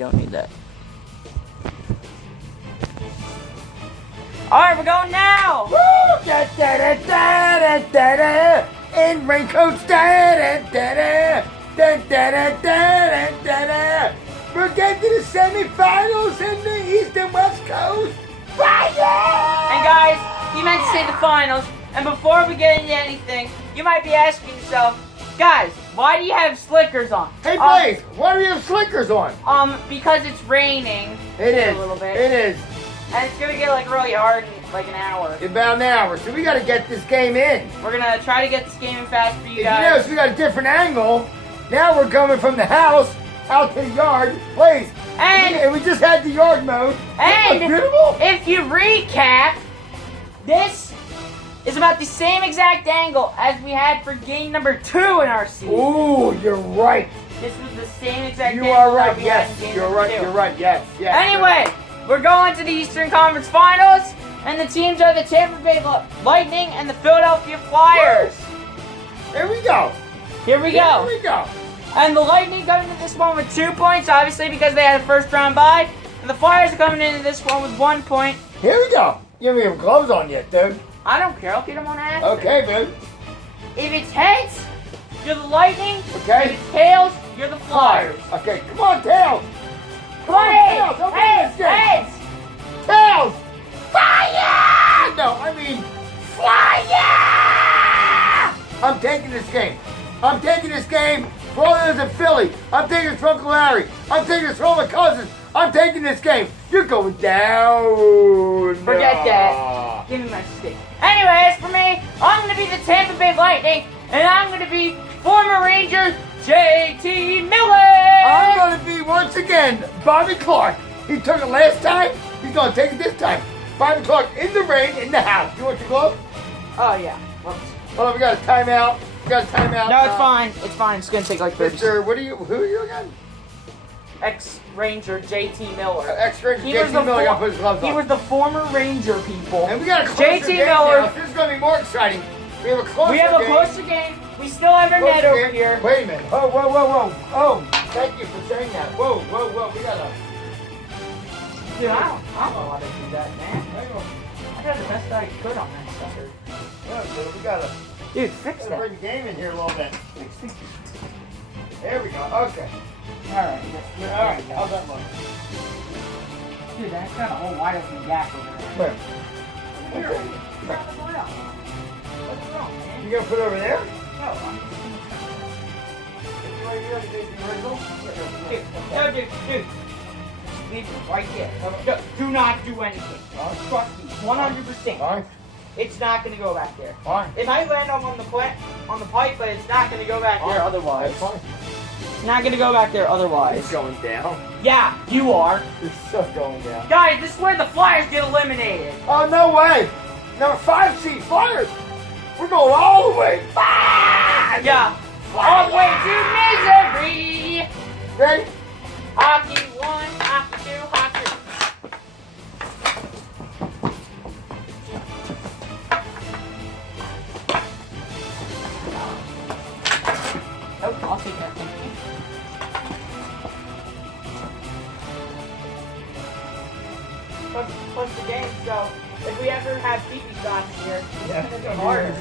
don't need that. Alright, we're going now! Woo! Da, da, da, da, da, da, da. In raincoats, da, da, da, da. Da, da, da, da, da, da. We're getting to the semifinals in the East and West Coast. Fire! And guys, he meant to say the finals. And before we get into anything, you might be asking yourself, guys, why do you have slickers on? Hey, Blaze, why do you have slickers on? Because it's raining. It is. A little bit. It is. And it's gonna get like really hard in like an hour. About an hour, so we gotta get this game in. We're gonna try to get this game in fast for you If guys. you notice, we got a different angle. Now we're coming from the house out to the yard. Blaze, and we just had the yard mowed. And beautiful. If you recap, this is about the same exact angle as we had for game number 2 in our season. Ooh, you're right. This was the same exact You angle are right. that we had in Yes, game you're number right. 2. You're right. Yes. Yes. Anyway, we're going to the Eastern Conference Finals, and the teams are the Tampa Bay Lightning and the Philadelphia Flyers. Here we go. Here we go. Here we go. And the Lightning coming into this one with 2 points, obviously because they had a first round bye. And the Flyers are coming into this one with 1 point. Here we go. You haven't even gloves on yet, dude. I don't care. I'll get them on after. Okay, dude. If it's heads, you're the Lightning. Okay. If it's tails, you're the Flyers. Okay, come on, tails. Come on, Tails. heads. Open Heads. this game. Heads. Tails. Fire! No, I mean fire! I'm taking this game. I'm taking this game for all those in Philly. I'm taking this for Uncle Larry. I'm taking this for all my cousins. I'm taking this game. You're going down. Forget that. Give me my stick. Anyway, as for me, I'm going to be the Tampa Bay Lightning, and I'm going to be former Ranger JT Miller. I'm going to be, once again, Bobby Clark. He took it last time. He's going to take it this time. Bobby Clark in the rain, in the house. You want your glove? Oh, yeah. Hold on, we got a timeout. We got a timeout. No, it's fine. It's fine. It's going to take like 30 seconds. Mr. Who are you again? Ex-Ranger JT Miller. Ex-Ranger JT Miller got to put his gloves on. He was the former Ranger, people. And we got a closer JT game Miller. now. This is going to be more exciting. We have a closer game. Closer game. We still have our net over here. Wait a minute. Oh, whoa, whoa, whoa. Oh, thank you for saying that. Whoa, whoa, whoa. We got a... Dude, I don't know how to do that, man. I did the best I could on that sucker. Yeah, dude, we got to... Dude, fix that. Bring the game in here a little bit. There we go. Okay. Alright. Alright, how's that look? Dude, that's got a whole wide open gap over there. Where? Here. What's wrong, man? You gonna put it over there? No, dude. Leave it right there. No, do not do anything. Trust me, 100%. Fine. It's not going to go back there. Fine. It might land on the pipe, but it's not going to go back there otherwise. That's fine. It's not going to go back there otherwise. It's going down. Yeah, you are. It's so going down. Guys, this is where the Flyers get eliminated. Oh, no way. Number 5 seed Flyers. We're going all the way. Fire! Yeah. All the way to misery. Ready? Hockey 1, hockey 2, hockey. Oh, I'll take that. Thank you. Plus the game, so if we ever have TV shots here, it's gonna be harder.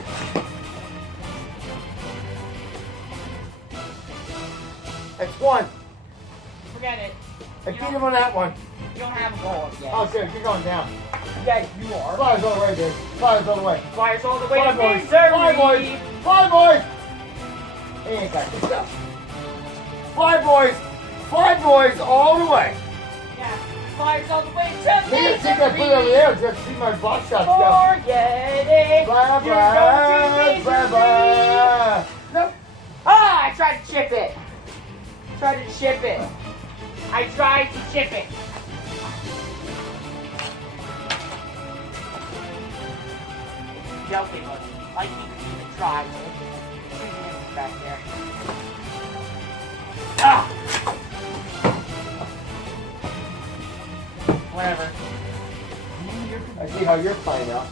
That's 1. Forget it. I beat him on that one. You don't have a ball yet. Oh, good. You're going down. Yeah, you are. Flyers all the way, dude. Flyers all the way. Flyers all the way Fly to boys. misery. Fly boys. Fly boys. He ain't got this stuff. Fly boys. Fly boys all the way. Yeah, Flyers all the way to You gotta take that misery. foot over there just to see my box shots go. Forget it. Blah, You're blah, going to blah, misery. blah. Nope. Ah, I tried to chip it. I tried to chip it. Joking, but like you could even try. Back there. Ah! Whatever. I see how you're playing now.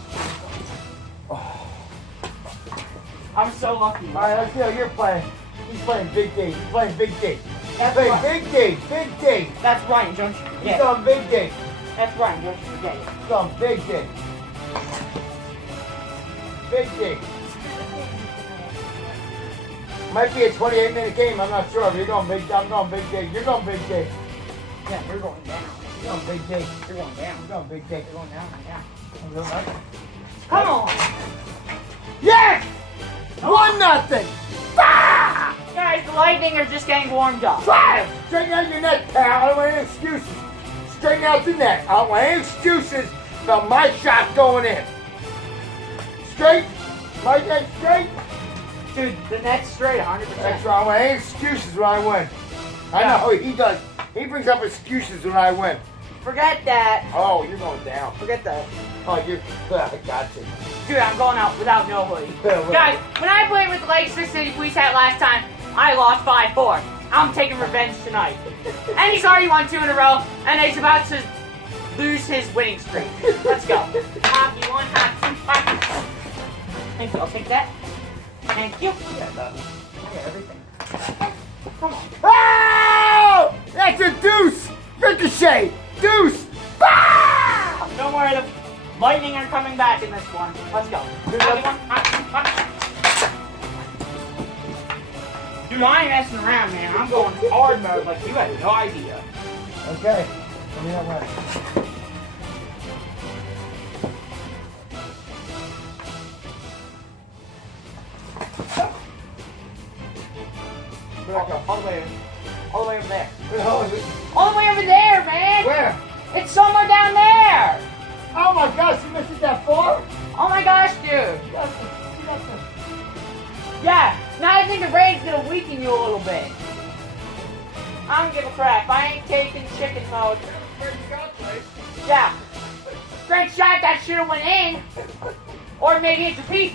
I'm so lucky. All right, let's see how you're playing. He's playing Big D. He's playing Big D. That's Hey, right. Big D, Big D. That's right, don't you He's forget it. on Big D. That's right, don't you forget it. He's on Big D. Big D. Might be a 28-minute game. I'm not sure. But you're going Big D. I'm going Big D. You're going Big D. Yeah, we're going down. You're going Big D. You're going down. You're going Big D. You're going down right now. I'm going up. Come on! Yes! 1-0. Ah! Guys, the Lightning are just getting warmed up. Five! Straighten out your net, pal. I don't want any excuses. Straighten out the net. I don't want any excuses about my shot going in. Straight. My net straight. Dude, the net's straight 100%. That's right. I don't want any excuses when I win. I know he does. He brings up excuses when I win. Forget that. Oh, you're going down. Forget that. Oh, you're. I got you. Dude, I'm going out without no hoodie. Guys, when I played with the Leicester City Police hat last time, I lost 5-4. I'm taking revenge tonight. And he's already won 2 in a row, and he's about to lose his winning streak. Let's go. Hockey 1, hockey 2, hockey. Thank you. I'll take that. Thank you. Yeah, no. I got everything. Come on. Oh! That's a deuce! Ricochet! Deuce! Ah! Don't worry, the Lightning are coming back in this one. Let's go. Hockey 1, hockey 2, hockey. Dude, I ain't messing around, man. I'm going hard mode like you had no idea. Okay. Let me that way. All the way over there. Where the hell is it? All the way over there, man! Where? It's somewhere down there! Oh my gosh, you missed it that far? Oh my gosh, dude! Yeah, now I think the rain's gonna weaken you a little bit. I don't give a crap. I ain't taking chicken mode. Yeah. Great shot, that should've went in. Or maybe it's a pee.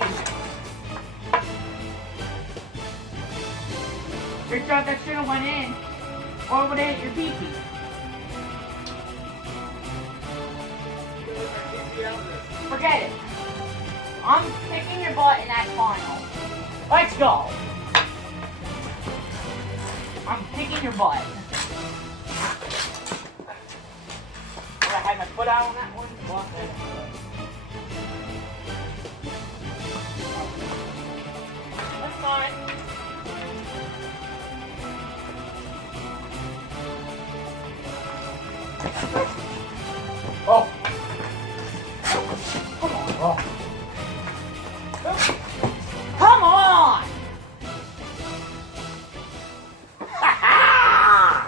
Great shot, that should've went in. Or would it hit your pee-pee. Forget it. I'm kicking your butt in that final. Let's go. I'm kicking your butt. Would I had my foot out on that one? Block it. That's fine. Oh. Come on. Oh. Come on!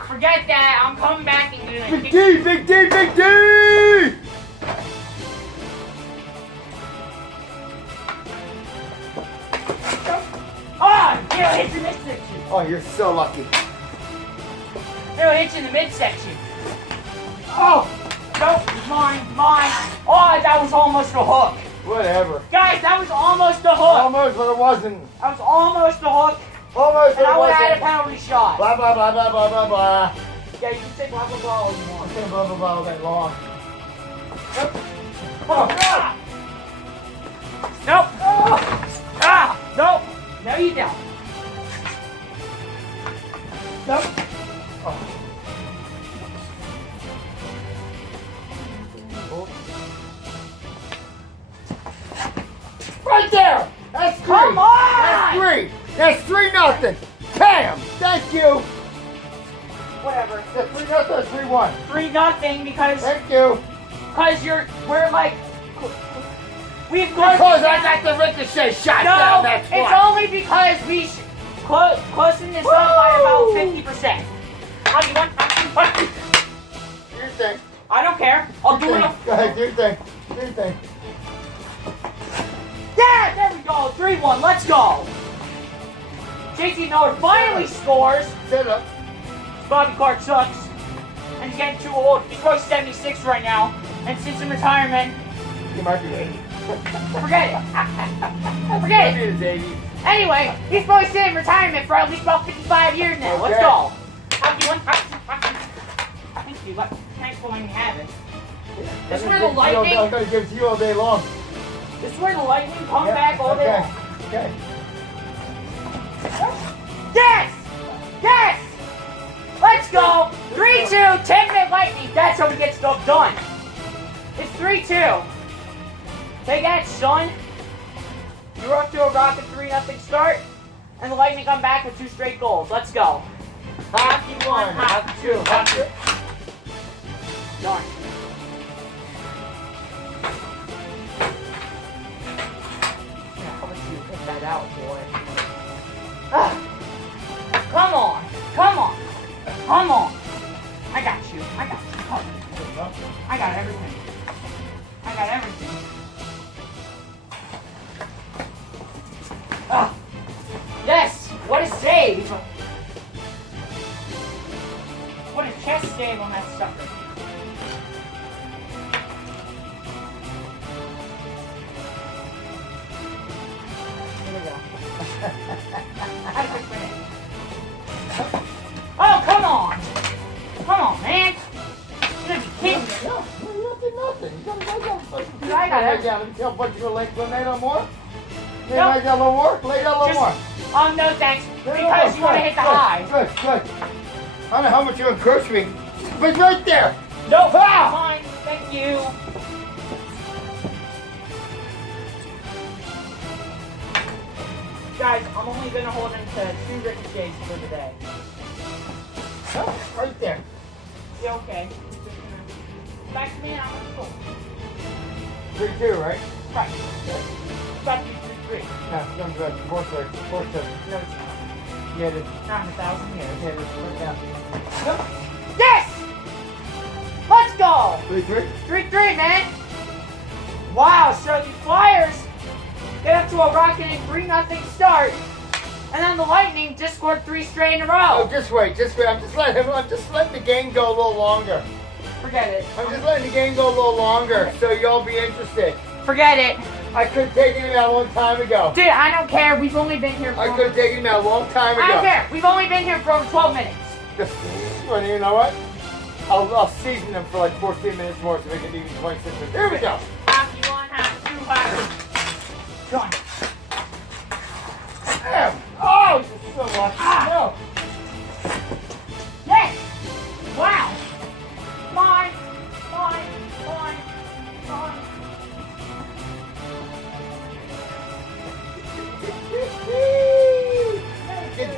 Forget that. I'm coming back and you're gonna Big kick. D, Big D, Big D! Oh, it'll hit your midsection. Oh, you're so lucky. It'll hit you in the midsection. Oh! Nope, mine. Oh, that was almost a hook. Whatever. Guys, that was almost a hook. Almost, but it wasn't. That was almost a hook. Almost, And but I it would have had a wasn't. penalty shot. Blah, blah, blah, blah, blah, blah, blah. Yeah, you can say blah, blah, blah all you I'm want. saying blah, blah, blah all day long. Nope. Ah. Nope. Ah. Nope. No, you don't. Nope. Oh. Right there! That's 3! Come on! That's 3! That's 3-0! Bam! Thank you! Whatever. That's 3-0 or 3-1? 3-0 because Thank you! we're like we've Because I got the ricochet shot down, No, that's it's why! only because we closing this up by about 50%. How do you want? Your thing. I don't care. I'll do it. Go ahead, do your thing. Do your thing. Yeah, there we go. 3-1. Let's go. JT Miller finally scores. Set up. Bobby Clark sucks. And he's getting too old. He's probably 76 right now. And since in retirement, He might be 80. forget it. Forget Maybe it. it's 80. Anyway, he's probably sitting in retirement for at least about 55 years now. Let's Okay. go. How do you want? Thank you. Thanks for letting me have it. This is where the I'm Lightning. going to give it to you all day long. This is where the Lightning come Yep, back all day okay. long. Okay. Yes! Yes! 3-2, 10-minute lightning. That's how we get stuff done. It's 3-2. Take that, son. You're up to a rocket 3-0 start, and the Lightning come back with 2 straight goals. Let's go. Hockey 1, hockey 2, hockey. Done. Yeah, how about you pick that out, boy? Ah. Come on. Come on. Come on. I got you. I got you. Come on. I got everything. I got everything. Ah. Yes! What a save! What a chest save on that sucker. Here we go. Had a quick minute. Oh, come on! Come on, man! You're gonna be kidding me. Nothing. I got everything. Let me tell what you gonna lay down a little more. Lay Nope. down a little more. Lay down a little more. No thanks. Because you want to hit the high. Good. I don't know how much you're gonna crush me. But right there. Nope. Ah! Fine. Thank you. Guys, I'm only gonna hold him to 2 ricochets for the day. Oh, right there. Yeah, okay. Back to me and I'm gonna score. 3-2, right? Right. It's about to be 3-3. No, it's gonna be like 4-3. No, it's not. Yeah, it is. Not in 1,000 years. Yeah, it is. Right now. Nope. Yes! Let's go! 3-3? 3-3, man! Wow, so the Flyers get up to a rocketing 3-0 start, and then the Lightning just scored 3 straight in a row. Oh, just wait. I'm just letting the game go a little longer. Forget it. I'm just letting the game go a little longer, so you'll be interested. Forget it. I could have taken him out a long time ago. Dude, I don't care. We've only been here for... I could have taken him out a long time ago. I don't care. We've only been here for over 12 minutes. Well, you know what? I'll season them for like 14 minutes more so we can do 26 minutes. Here we go. Hockey 1, hockey 2, hockey. Done. Damn. Oh, you're so lucky. No. Yes! Wow! Mine!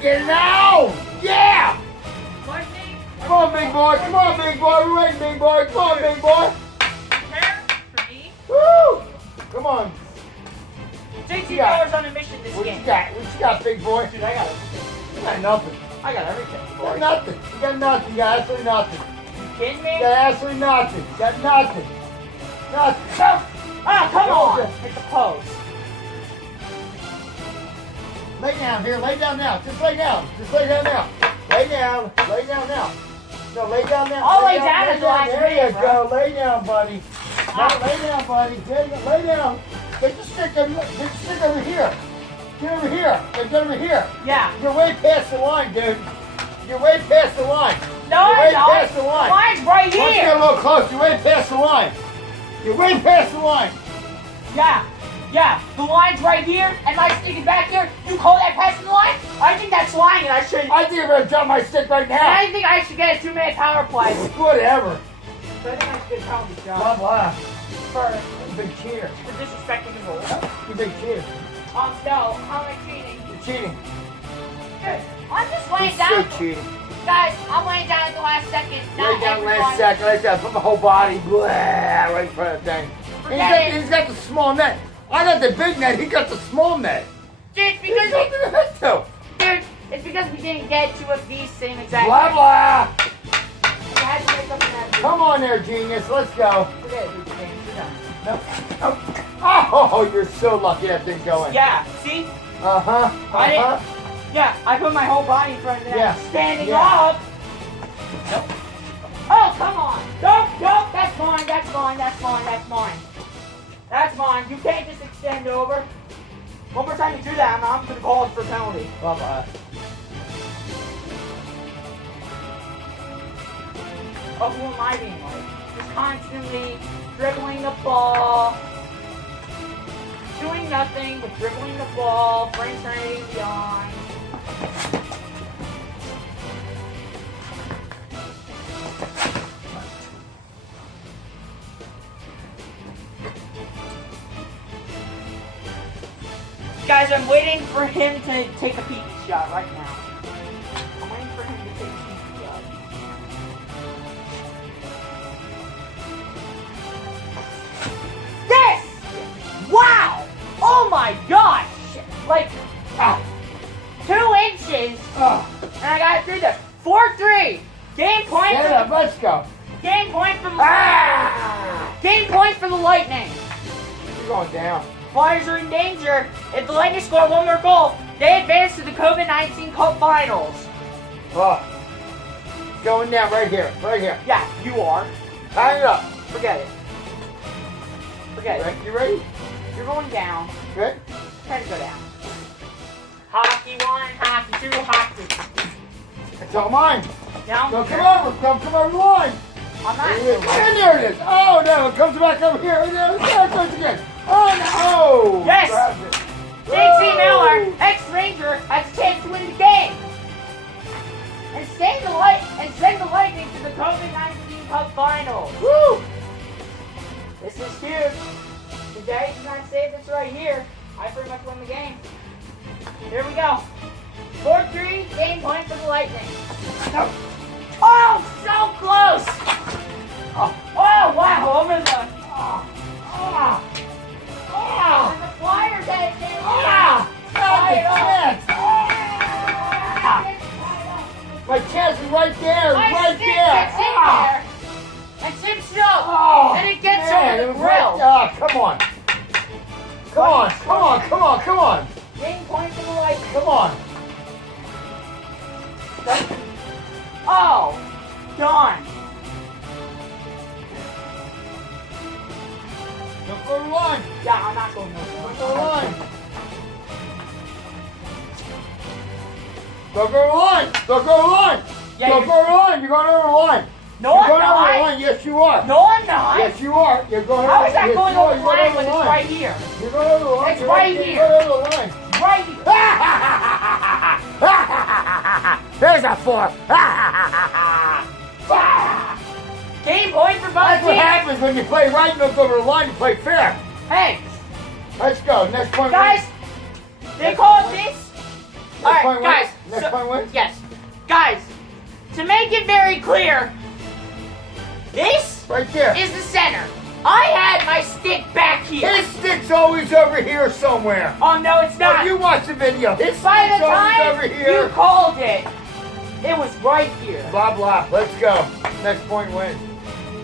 Get it out! Yeah! Lightning! Come on, big boy. Come on, big boy. We're ready, big boy. Come on, big boy. Prepare for me. Woo! Come on. $60 on a mission this What game. you got? What you got, big boy? Dude, I got everything. You got nothing. I got everything. You got nothing. You got nothing. You got absolutely nothing. You kidding me? You got absolutely nothing. You got nothing. Nothing. Ah, come on! Nothing. Hit the post. Lay down here. Lay down now. Just lay down. Just lay down now. Lay down. Lay down now. No, lay down now. I'll lay down in the last There minute, you bro. go. Lay down, buddy. No, lay down, buddy. Lay down. Get your stick over here. Get over here. Get over here. Yeah. You're way past the line, dude. You're way past the line. No, You're way no. past the line. The line's right Once you get here. a little close, you're way past the line. You're way past the line. Yeah. The line's right here, and my stick is back here. You call that passing the line? I think that's lying, and I should. I think I'm gonna drop my stick right And now. I think I should get a 2-minute power play. Whatever. So I think I should get a penalty Blah shot blah. for You big cheater. disrespecting the rules. You big cheater. No, how am I cheating? You're cheating. Dude, I'm just laying You're down. so cheating. Guys, I'm laying down at the last second. Lay down last second. Lay down. Put my whole body blah, right in front of the thing. Forget it. He's got the small net. I got the big net. He got the small net. Dude, it's There's because nothing to hit to. dude, it's because we didn't get 2 of these same exact. Blah blah. We had to make up for that. Come on there, genius. Let's go. Forget it, Luke James. You're done. No. Oh, you're so lucky that thing's going. Yeah, see? Uh-huh. I didn't- Uh-huh. Yeah, I put my whole body in front of that. Yeah. Standing Yeah. up. Nope. Oh, come on. Nope. That's mine. That's mine. That's mine. You can't just extend over. One more time you do that, I'm going to call it for penalty. Bye-bye. Oh, who am I being like? Just constantly dribbling the ball. Doing nothing but dribbling the ball. Frames turning beyond. Guys, I'm waiting for him to take a peek shot right now. I'm waiting for him to take a peek shot. This! Wow! Oh my gosh! Like, 2 inches, and I got through the 4-3. Game point. Get up, let's go. Game point for Game point for the Lightning. You're going down. Flyers are in danger. If the Lightning score 1 more goal, they advance to the COVID-19 Cup Finals. Oh. Going down right here. Right here. Yeah, you are. Tie it up. Forget it. Forget it. You ready? You're going down. Good? Try to go down. Hockey 1, hockey 2, hockey. It's all mine. Down. Don't come over. Don't come over the line. I'm not. And there it is. Oh, no. It comes back over here. And there it goes again. Oh, no. Yes. Grabs it. JC Whoa. Miller, ex-Ranger, has a chance to win the game. And send the Lightning to the COVID-19 Cup Finals. Woo. This is huge. If Jerry does not save this right here, I pretty much win the game. Here we go. 4-3, game point for the Lightning. Oh, so close! Oh, wow, over the... And the Flyers had a chance. My chest is right there. My Right stick there. gets in there. And zips up. Oh, And it gets man, over it the was grill. right- come on. Come on. Game point for the Lightning. Come on. Oh, darn. Don't go to the line. Yeah, I'm not going Don't over. go to the line. Don't go to the line. Don't go to the line. Yeah, Don't go to the line. You're going over the line. No, You're I'm going over the not. line. Yes, you are. No, I'm not. Yes, you are. You're going over. How is that yes, going you are. over the You're line going when over it's the right line. here? You're going over the line. It's You're right You're here. going over the line. Right here. There's a 4. Game point for both That's what teams. happens when you play right and look over the line. You play fair. Hey, Let's go. Next point. guys, they call this. All right, point guys. wins. Next point wins. Yes, guys. To make it very clear, this Right there. is the center. I had my stick back here. His stick's always over here somewhere. Oh no, it's Now not. you watch the video. His By the stick's always time over here. you called it, it was right here. Blah blah. Let's go. Next point wins.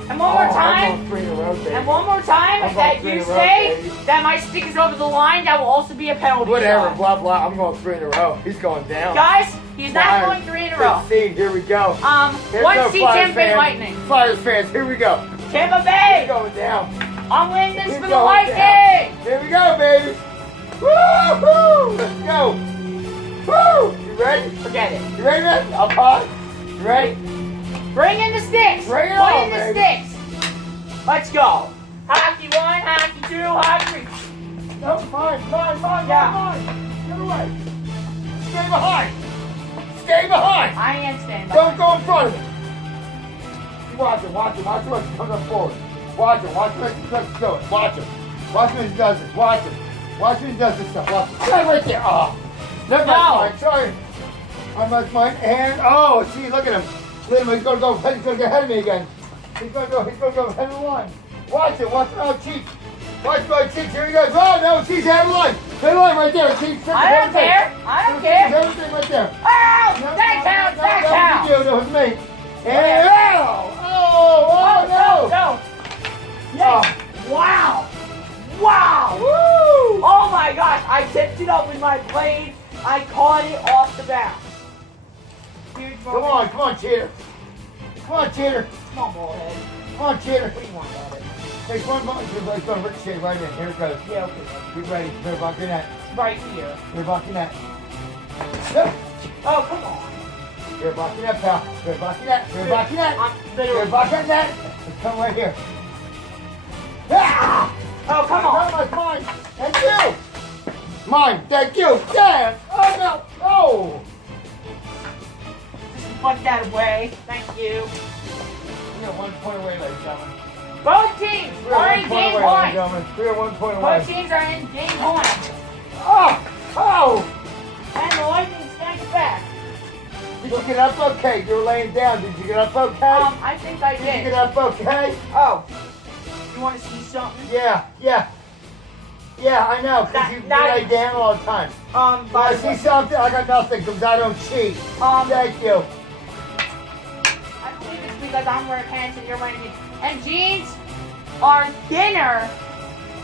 And one more I'm time. going 3 in a row, baby. And one more time, I'm that going 3 you in a row, say baby. that my stick is over the line, that will also be a penalty Whatever. shot. Blah blah. I'm going 3 in a row. He's going down. Guys, he's not Flyers, going 3 in a row. 15. Here we go. Here One we go, seat Flyers Tampa Bay fans. Lightning. Flyers fans. Here we go. Tampa He's Bay, going down. I'm winning this He's for the going Lightning. down. Here we go, baby. Woo-hoo! Let's go. Woo! You ready? Forget it. You ready, man? Up high. You ready? Bring in the sticks. Bring it Put on, in the baby. sticks. Let's go. Hockey 1, hockey 2, hockey 3. No, mine. Yeah. Get away. Stay behind. Stay behind. I am standing by. Don't go in front of me. You watch him. Watch him as he comes up forward. Watch him as he does it. Watch him. Watch him as he does this. Watch him. Watch him as he does this stuff. Watch him. Stay right there. Oh. That's mine. Sorry. That's mine. And, oh, see, look at him. Look at him. He's going to get ahead of me again. He's going to go ahead of the line. Watch it. Watch my cheek. Watch my cheeks. Here he goes. Oh, no. He's ahead of the line. Head of the line right there. Cheeks. I don't care. I don't care. Everything right there. Oh, that counts. That counts. That was me. And, oh, no. No. Yes. Wow. Wow. Woo. Oh my gosh. I tipped it up with my blade. I caught it off the bat. Huge moment. Come on, cheater. Come on, cheater. Come on, ballhead. Come on, cheater. What do you want, ballhead? Take one button. It's going to ricochet right in. Here it goes. Yeah, okay. Get ready. We're about your net. Right here. We're about your net. Yep. Oh, come on. We're about your net, pal. We're about your net. We're about your net. I'm We're literally. about your net. Let's come right here. Ah! Oh, come on. That's mine. Thank you. Mine. Thank you. Damn. Oh, no. Oh. Just put that away. Thank you. We are 1 point away, ladies and gentlemen. Both teams We are are 1 in point game away, ladies and one. gentlemen. We are 1 point Both away. teams are in game one. Oh, Oh! And the lightning snapped back. Did you get up okay? You were laying down. Did you get up okay? I think I Did you did. get up okay? Oh. You want to see something? Yeah. Yeah, I know, because you lay down all the time. By I see something, I got nothing, because I don't cheat. Thank you. I believe it's because I'm wearing pants and you're wearing jeans. And jeans are thinner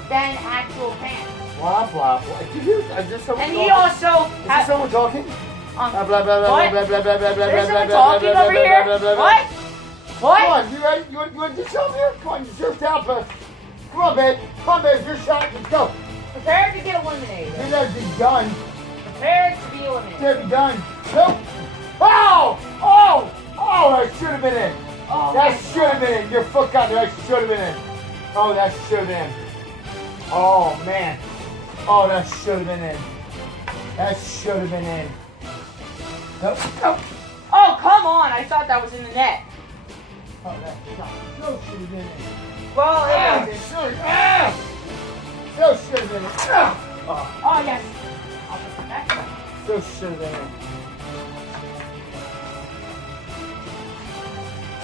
than actual pants. Blah, blah, blah. Did you, is this someone And talking? he also Is this has... someone talking? Blah, blah, blah, blah, What? blah, blah, blah, blah, blah, There's blah, someone blah, talking blah, over blah, here? blah, blah, blah, What? What? Come on, you ready? You want to do something here? Come on, it's your style, but... Come on, babe. Come on, babe, it's your shot. Let's go. Prepare to get eliminated. You're never be done. Prepare to be eliminated. Never be done. Nope. Oh! Oh! Oh, that should have been in. Oh, That should have been in. Your foot got there. That should have been in. Oh, that should have been in. Oh, man. Oh, that should have been in. That should have been in. Nope. Nope. Oh, come on. I thought that was in the net. Oh, that should have been in. Well, Ah, it wasn't. should have. So should have been in. Oh, Oh, yes. I'll put it back. so should have been in.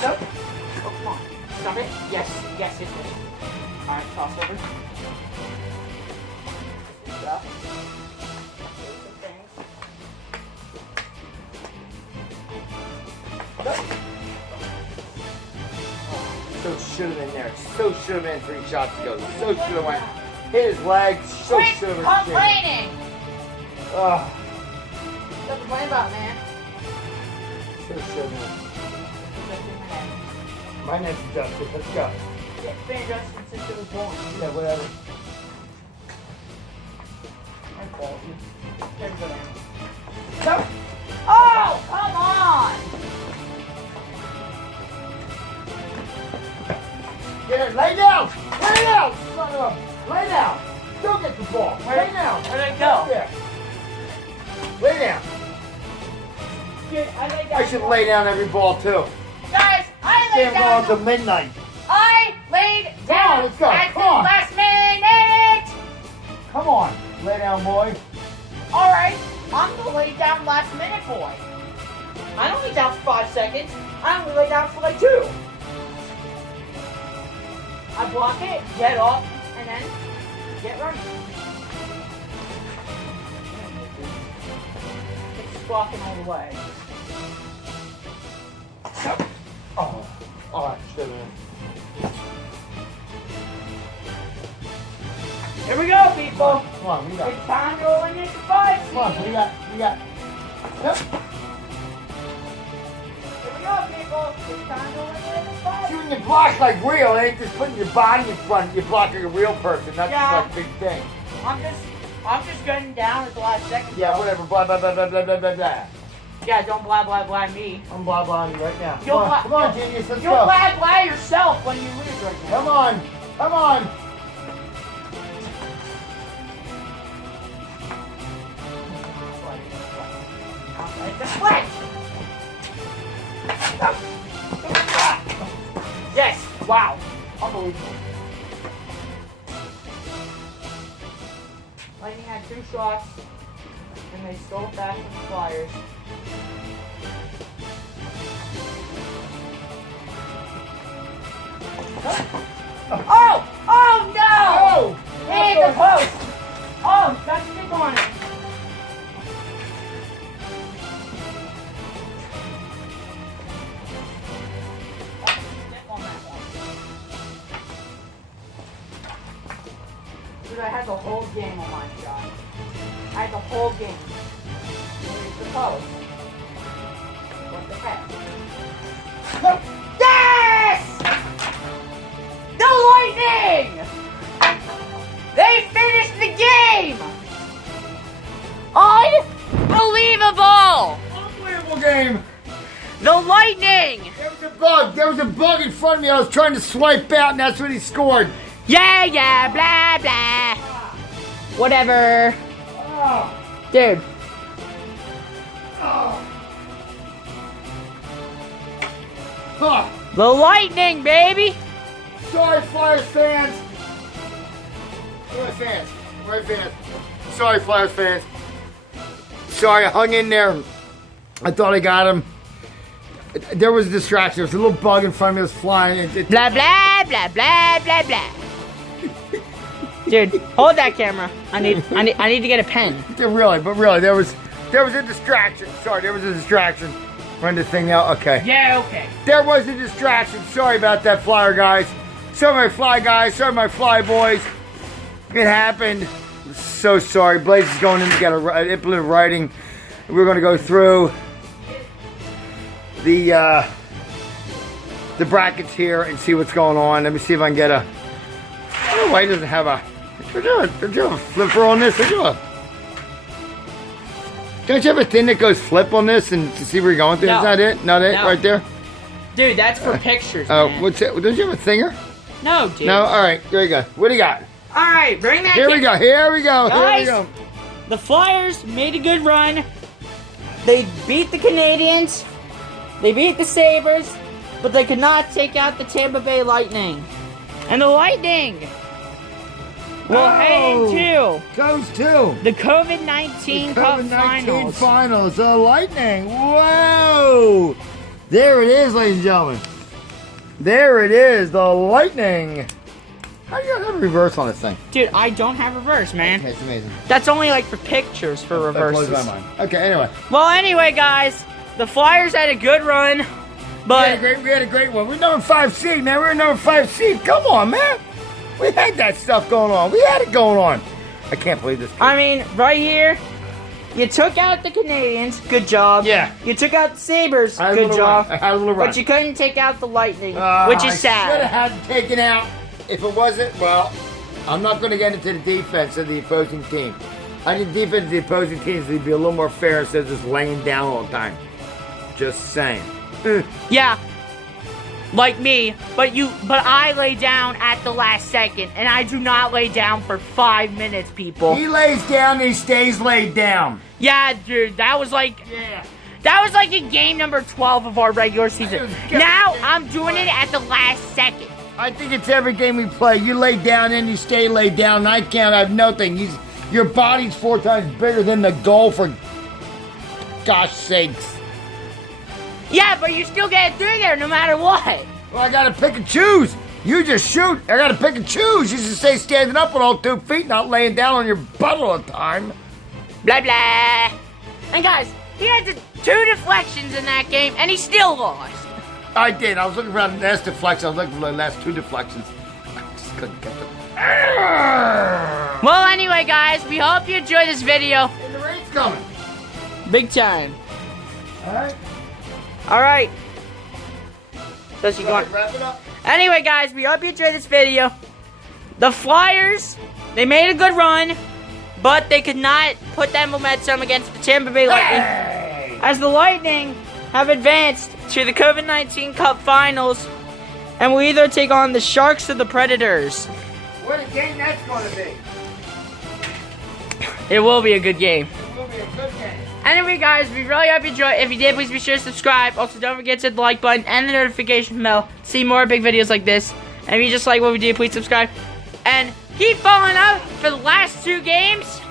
Nope. Oh, come on. Stop it. Yes. Yes, it's good. All right, toss over. Good stuff. So should have been there. So should have been 3 shots ago. So should have went. Hit his leg. So Quit should have been. complaining. Oh, What to complain about, man? so should have been. My name's Justice. Let's go. It's been adjusted since it was born. Yeah, whatever. I called you. There we go down. Nope. Oh, come on! Get it. Lay down. Lay down. Son of a. Lay down. Don't get the ball. Lay down. Where'd it go? There. Lay down. Dude, I laid down. I should lay down every ball too. Guys, I laid Can't go down. until midnight. I laid Come on, down let's go. at Come the on. last minute. Come on. Lay down, boy. All right, I'm the lay down last minute boy. I don't lay down for 5 seconds. I only lay down for like 2. I block it, get up, and then get ready. It's blocking all the way. Oh, that should have been. Here we go, people. Come on, we got. It's time to eliminate the 5 Come on, we got. Yep. Here we go, people. It's time to eliminate the 5. See, when you block like real, it ain't just putting your body in front. You're blocking a real person. That's Yeah. like a big thing. I'm just getting down at the last second. Yeah, whatever. Blah blah blah blah blah blah blah blah. Yeah, don't blah blah blah me. I'm blah blahing you right now. You'll Come on, genius, let's You'll go. blah blah yourself when you lose right now. Come on, come on. Deflect! Yes! Wow! Unbelievable. Lightning had 2 shots, and they stole it back from the Flyers. Oh! Oh no! Oh! Hit the post! Oh, got stick on it. Dude, I had the whole game on my shot. I had the whole game. Here's the post. What the heck? Yes! The Lightning! They finished the game! Unbelievable! Unbelievable game. The Lightning! There was a bug. There was a bug in front of me. I was trying to swipe out, and that's when he scored. Yeah, blah, blah. Whatever. Oh. Dude. Oh. Huh. The Lightning, baby! Sorry, Flyers fans. Flyers fans. Flyers fans. Sorry, Flyers fans. Sorry, I hung in there. I thought I got him. There was a distraction. There was a little bug in front of me that was flying. Blah, blah, blah, blah, blah, blah. Dude, hold that camera. I need to get a pen. Really, there was a distraction. Sorry, there was a distraction. Run the thing out. Okay. Yeah, okay. There was a distraction. Sorry about that, flyer guys. Sorry, my fly guys. Sorry, my fly boys. It happened. I'm so sorry. Blaze is going in to get a implement writing. We're going to go through the brackets here and see what's going on. Let me see if I can get a. I don't know why he doesn't have a. Did you have a flipper on this? Don't you have a thing that goes flip on this and to see where you're going through? No. Is that it? Not it? No. Right there? Dude, that's for pictures, Oh, man. what's it? Don't you have a thinger? No, dude. No? Alright, here we go. What do you got? Alright, bring that Here we go. Here we go. Guys, Here we go. the Flyers made a good run. They beat the Canadians. They beat the Sabres. But they could not take out the Tampa Bay Lightning. And the Lightning will head into Goes to the COVID-19 Cup Finals. Finals. The Lightning. Whoa! There it is, ladies and gentlemen. There it is. The Lightning. How do you have a reverse on this thing? Dude, I don't have reverse, man. Okay, it's amazing. That's only like for pictures for That reverses. blows my mind. Okay, anyway. Well, anyway, guys, the Flyers had a good run, but We had a great one. We're number 5 seed, man. We're number 5 seed. Come on, man. We had that stuff going on. We had it going on. I can't believe this. I mean, right here, you took out the Canadians. Good job. Yeah. You took out the Sabres. I had a Good little job. run. I had a little run. But you couldn't take out the Lightning, which is I sad. should have had it taken out. If it wasn't, well, I'm not going to get into the defense of the opposing team. I think defense of the opposing teams would be a little more fair instead of just laying down all the time. Just saying. Yeah. Like me, but I lay down at the last second, and I do not lay down for 5 minutes, people. He lays down and he stays laid down. Yeah, dude, that was like in game number 12 of our regular season. Now I'm doing it at the last second. I think it's every game we play. You lay down and you stay laid down, and I can't have nothing. Your body's 4 times bigger than the goal, for gosh sakes. Yeah, but you still get through there no matter what. Well, I gotta pick and choose. You just shoot. I gotta pick and choose. You should stay standing up with all 2 feet, not laying down on your butt all the time. Blah, blah. And guys, he had 2 deflections in that game, and he still lost. I did. I was looking for the last deflection. I was looking for the last 2 deflections. I just couldn't get them. Well, anyway, guys, we hope you enjoyed this video. And the rain's coming. Big time. Alright. Alright. So she's going. Wrap it up. Anyway, guys, we hope you enjoyed this video. The Flyers, they made a good run, but they could not put that momentum against the Tampa Bay Lightning. Hey! As the Lightning have advanced to the COVID-19 Cup Finals, and will either take on the Sharks or the Predators. What a game that's going to be. It will be a good game. It will be a good game. Anyway, guys, we really hope you enjoyed. If you did, please be sure to subscribe. Also, don't forget to hit the like button and the notification bell to see more big videos like this. And if you just like what we do, please subscribe. And keep following up for the last 2 games.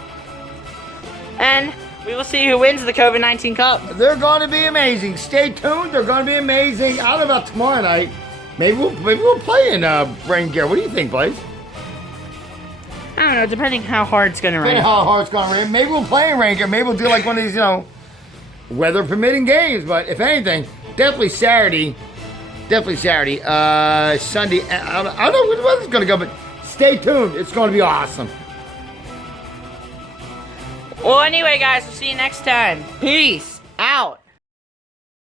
And we will see who wins the COVID-19 Cup. They're going to be amazing. Stay tuned. They're going to be amazing. I don't know about tomorrow night. Maybe we'll play in rain gear. What do you think, Blaze? I don't know, depending how hard it's going to rain. Depending how hard it's going to rain. Maybe we'll play in rain gear. Maybe we'll do like one of these, weather permitting games. But if anything, definitely Saturday. Sunday. I don't know where the weather's going to go, but stay tuned. It's going to be awesome. Well, anyway, guys, we'll see you next time. Peace out.